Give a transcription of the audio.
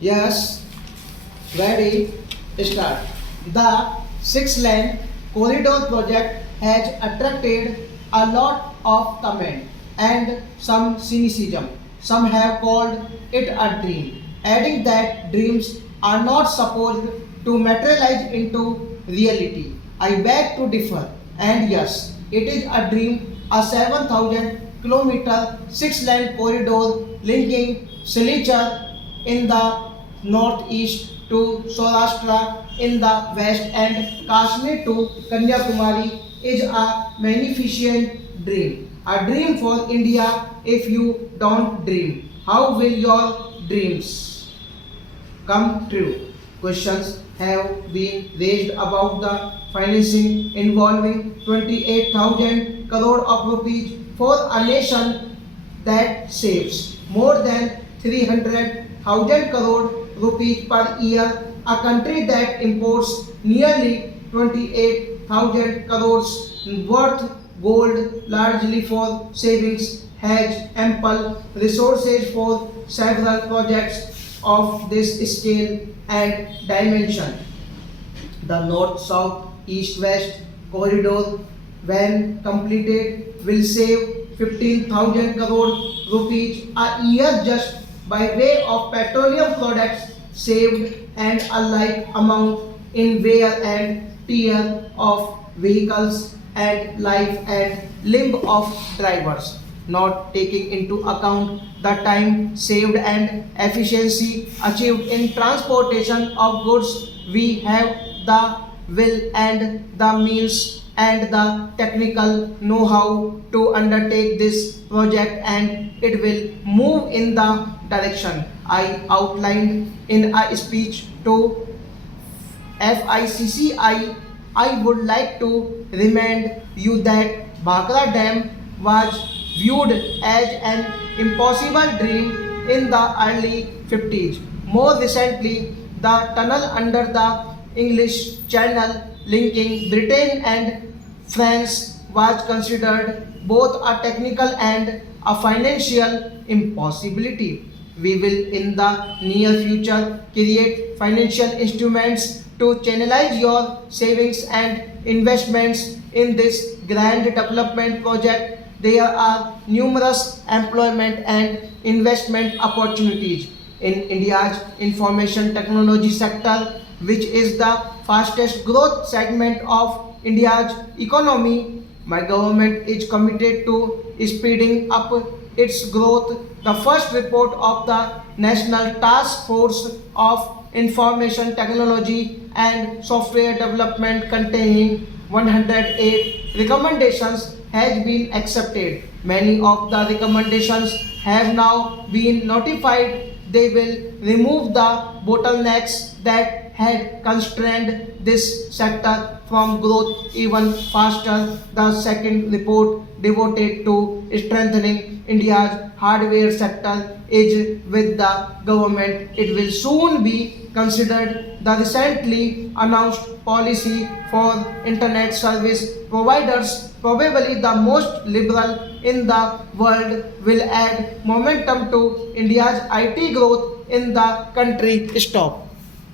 Yes, ready, start. The six-lane corridor project has attracted a lot of comment and some cynicism. Some have called it a dream, adding that dreams are not supposed to materialize into reality. I beg to differ, and yes, it is a dream, a 7,000-kilometer six-lane corridor linking Silchar in the northeast to Saurashtra in the west and Kashmir to Kanyakumari is a magnificent dream. A dream for India if you don't dream. How will your dreams come true? Questions have been raised about the financing involving 28,000 crore of rupees for a nation that saves more than 300,000 crore rupees per year, a country that imports nearly 28,000 crores worth gold largely for savings has ample resources for several projects of this scale and dimension. The north-south, east-west corridor, when completed, will save 15,000 crore rupees a year just by way of petroleum products saved and a like amount in wear and tear of vehicles and life and limb of drivers, not taking into account the time saved and efficiency achieved in transportation of goods. We have the will and the means and the technical know-how to undertake this project, and it will move in the direction I outlined in a speech to FICCI. I would like to remind you that Bhakra Dam was viewed as an impossible dream in the early 50s. More recently, the tunnel under the English Channel linking Britain and France was considered both a technical and a financial impossibility. We will in the near future create financial instruments to channelize your savings and investments in this grand development project. There are numerous employment and investment opportunities in India's information technology sector, which is the fastest growth segment of India's economy. My government is committed to speeding up its growth. The first report of the National Task Force of Information Technology and Software Development containing 108 recommendations has been accepted. Many of the recommendations have now been notified. They will remove the bottlenecks that had constrained this sector from growth even faster. The second report devoted to strengthening India's hardware sector is with the government. It will soon be considered. The recently announced policy for internet service providers, probably the most liberal in the world, will add momentum to India's IT growth in the country. Stop.